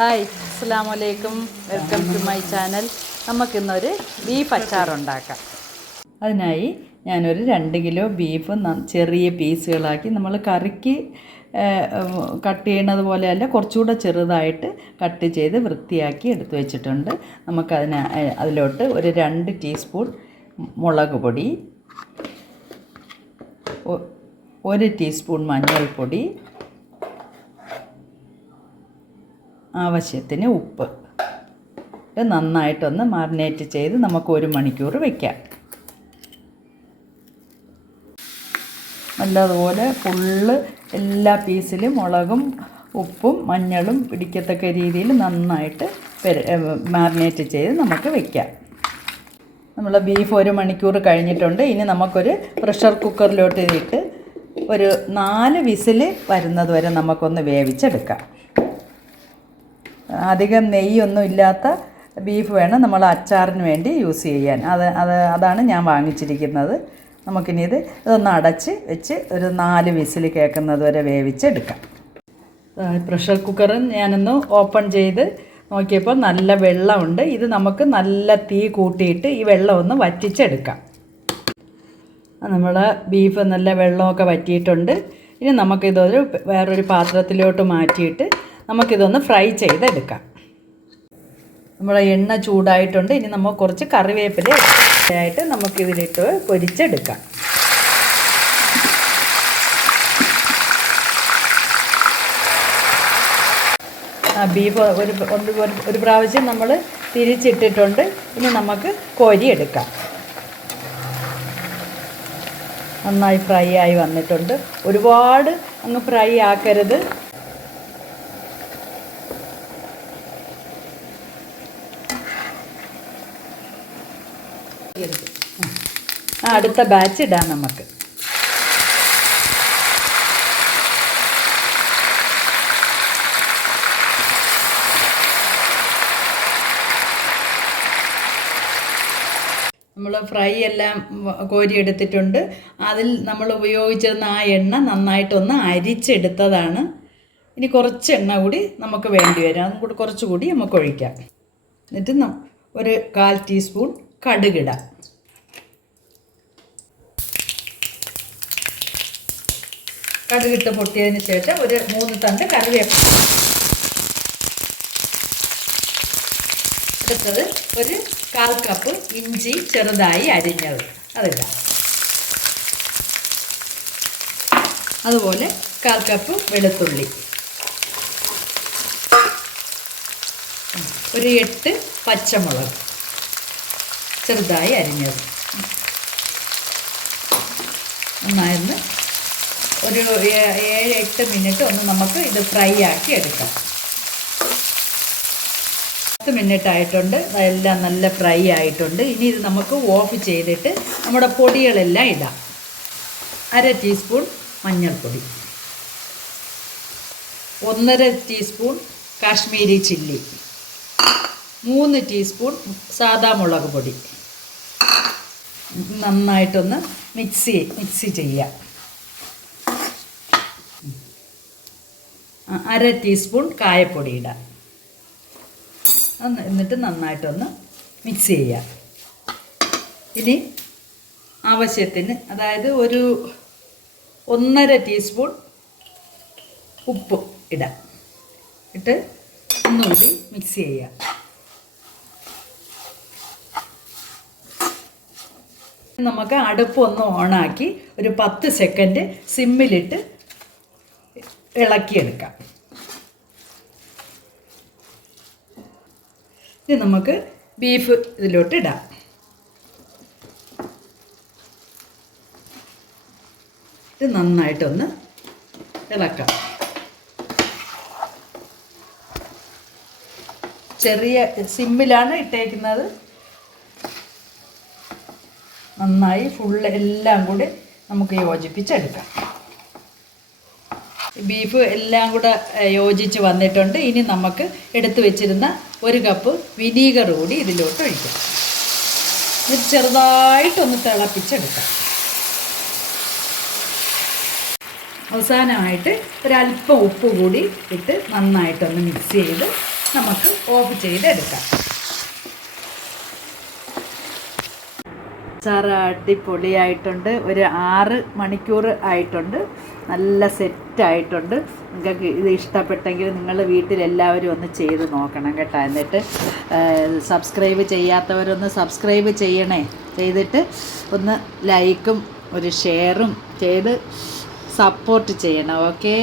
Hi, അസ്സലാമു അലൈക്കും. Welcome to my channel. നമുക്കിന്നൊരു ബീഫ് അച്ചാറുണ്ടാക്കാം. അതിനായി ഞാനൊരു 2 കിലോ ബീഫ് ചെറിയ പീസുകളാക്കി, നമ്മൾ കറിക്ക് കട്ട് ചെയ്യണത് പോലെയല്ല, കുറച്ചുകൂടെ ചെറുതായിട്ട് കട്ട് ചെയ്ത് വൃത്തിയാക്കി എടുത്തു വെച്ചിട്ടുണ്ട്. അതിലോട്ട് ഒരു 2 ടീസ്പൂൺ മുളക് പൊടി, 1 ടീസ്പൂൺ മഞ്ഞൾപ്പൊടി, ആവശ്യത്തിന് ഉപ്പ് നന്നായിട്ടൊന്ന് മാറിനേറ്റ് ചെയ്ത് നമുക്ക് 1 മണിക്കൂർ വയ്ക്കാം. നല്ലതുപോലെ ഫുള്ള് എല്ലാ പീസിലും മുളകും ഉപ്പും മഞ്ഞളും പിടിക്കത്തക്ക രീതിയിൽ നന്നായിട്ട് മാറിനേറ്റ് ചെയ്ത് നമുക്ക് വയ്ക്കാം. നമ്മൾ ബീഫ് 1 മണിക്കൂർ കഴിഞ്ഞിട്ടുണ്ട്. ഇനി നമുക്കൊരു പ്രഷർ കുക്കറിലോട്ട് ഇട്ട് ഒരു 4 വിസിൽ വരുന്നത് വരെ നമുക്കൊന്ന് വേവിച്ചെടുക്കാം. അധികം നെയ്യൊന്നും ഇല്ലാത്ത ബീഫ് വേണം നമ്മൾ അച്ചാറിന് വേണ്ടി യൂസ് ചെയ്യാൻ. അതാണ് ഞാൻ വാങ്ങിച്ചിരിക്കുന്നത്. നമുക്കിനി ഇതൊന്ന് അടച്ച് വെച്ച് ഒരു 4 വിസിൽ കേൾക്കുന്നത് വരെ വേവിച്ചെടുക്കാം. പ്രഷർ കുക്കർ ഞാനൊന്ന് ഓപ്പൺ ചെയ്ത് നോക്കിയപ്പോൾ നല്ല വെള്ളമുണ്ട്. ഇത് നമുക്ക് നല്ല തീ കൂട്ടിയിട്ട് ഈ വെള്ളം ഒന്ന് വറ്റിച്ചെടുക്കാം. നമ്മൾ ബീഫ് നല്ല വെള്ളമൊക്കെ വറ്റിയിട്ടുണ്ട്. ഇനി നമുക്കിതൊരു വേറൊരു പാത്രത്തിലോട്ട് മാറ്റിയിട്ട് നമുക്കിതൊന്ന് ഫ്രൈ ചെയ്തെടുക്കാം. നമ്മുടെ എണ്ണ ചൂടായിട്ടുണ്ട്. ഇനി നമുക്ക് കുറച്ച് കറിവേപ്പില ആയിട്ട് നമുക്കിതിലിട്ട് പൊരിച്ചെടുക്കാം. ബീഫ് ഒരു പ്രാവശ്യം നമ്മൾ തിരിച്ചിട്ടിട്ടുണ്ട്. ഇനി നമുക്ക് കോരിയെടുക്കാം. നന്നായി ഫ്രൈ ആയി വന്നിട്ടുണ്ട്. ഒരുപാട് അങ്ങ് ഫ്രൈ ആക്കരുത്. അടുത്ത ബാച്ച് ഇടാം നമുക്ക്. നമ്മൾ ഫ്രൈ എല്ലാം കോരിയെടുത്തിട്ടുണ്ട്. അതിൽ നമ്മൾ ഉപയോഗിച്ചിരുന്ന ആ എണ്ണ നന്നായിട്ടൊന്ന് അരിച്ചെടുത്തതാണ്. ഇനി കുറച്ച് എണ്ണ കൂടി നമുക്ക് വേണ്ടി വരും. അതും കൂടി കുറച്ചുകൂടി നമുക്ക് ഒഴിക്കാം. എന്നിട്ട് ഒരു 1/4 ടീസ്പൂൺ കടുകിടാം. കടുകിട്ട് പൊട്ടിയതിന് ശേഷം ഒരു 3 തണ്ട് കറിവേപ്പില. അടുത്തത് ഒരു 1/4 കപ്പ് ഇഞ്ചി ചെറുതായി അരിഞ്ഞത് അതിടാം. അതുപോലെ 1/4 കപ്പ് വെളുത്തുള്ളി, ഒരു 8 പച്ചമുളക് ചെറുതായി അരിഞ്ഞത്. നന്നായിരുന്നു. ഒരു 7-8 മിനിറ്റ് ഒന്ന് നമുക്ക് ഇത് ഫ്രൈ ആക്കി എടുക്കാം. 10 മിനിറ്റ് ആയിട്ടുണ്ട്. അതെല്ലാം നല്ല ഫ്രൈ ആയിട്ടുണ്ട്. ഇനി ഇത് നമുക്ക് ഓഫ് ചെയ്തിട്ട് നമ്മുടെ പൊടികളെല്ലാം ഇടാം. 1/2 ടീസ്പൂൺ മഞ്ഞൾപ്പൊടി, 1/2 ടീസ്പൂൺ കാശ്മീരി ചില്ലി, 3 ടീസ്പൂൺ സാദാ മുളക് പൊടി. നന്നായിട്ടൊന്ന് മിക്സി ചെയ്യാം. 1/2 ടീസ്പൂൺ കായപ്പൊടി ഇടാം. എന്നിട്ട് നന്നായിട്ടൊന്ന് മിക്സ് ചെയ്യാം. ഇനി ആവശ്യത്തിന്, അതായത് ഒരു 1/2 ടീസ്പൂൺ ഉപ്പ് ഇടാം. ഇട്ട് ഒന്നുകൂടി മിക്സ് ചെയ്യാം. നമുക്ക് അടുപ്പ് ഒന്ന് ഓണാക്കി ഒരു 10 സെക്കൻഡ് സിമ്മിലിട്ട് ഇളക്കിയെടുക്കാം. ഇനി നമുക്ക് ബീഫ് ഇതിലോട്ട് ഇടാം. ഇത് നന്നായിട്ടൊന്ന് ഇളക്കാം. ചെറിയ സിമ്മിലാണ് ഇട്ടേക്കുന്നത്. നന്നായി ഫുള്ള് എല്ലാം കൂടി നമുക്ക് യോജിപ്പിച്ചെടുക്കാം. ബീഫ് എല്ലാം കൂടെ യോജിച്ച് വന്നിട്ടുണ്ട്. ഇനി നമുക്ക് എടുത്തു വെച്ചിരുന്ന 1 കപ്പ് വിനീഗർ കൂടി ഇതിലോട്ട് ഒഴിക്കാം. ഇത് ചെറുതായിട്ടൊന്ന് തിളപ്പിച്ചെടുക്കാം. അവസാനമായിട്ട് ഒരല്പം ഉപ്പ് കൂടി ഇട്ട് നന്നായിട്ടൊന്ന് മിക്സ് ചെയ്ത് നമുക്ക് ഓഫ് ചെയ്തെടുക്കാം. അച്ചാർ അടിപൊളിയായിട്ടുണ്ട്. ഒരു 6 മണിക്കൂർ ആയിട്ടുണ്ട്. നല്ല സെറ്റായിട്ടുണ്ട്. നിങ്ങൾക്ക് ഇത് ഇഷ്ടപ്പെട്ടെങ്കിൽ നിങ്ങൾ വീട്ടിലെല്ലാവരും ഒന്ന് ചെയ്ത് നോക്കണം കേട്ടോ. എന്നിട്ട് സബ്സ്ക്രൈബ് ചെയ്യാത്തവരൊന്ന് സബ്സ്ക്രൈബ് ചെയ്യണേ. ചെയ്തിട്ട് ഒന്ന് ലൈക്കും ഒരു ഷെയറും ചെയ്ത് സപ്പോർട്ട് ചെയ്യണം. ഓക്കേ.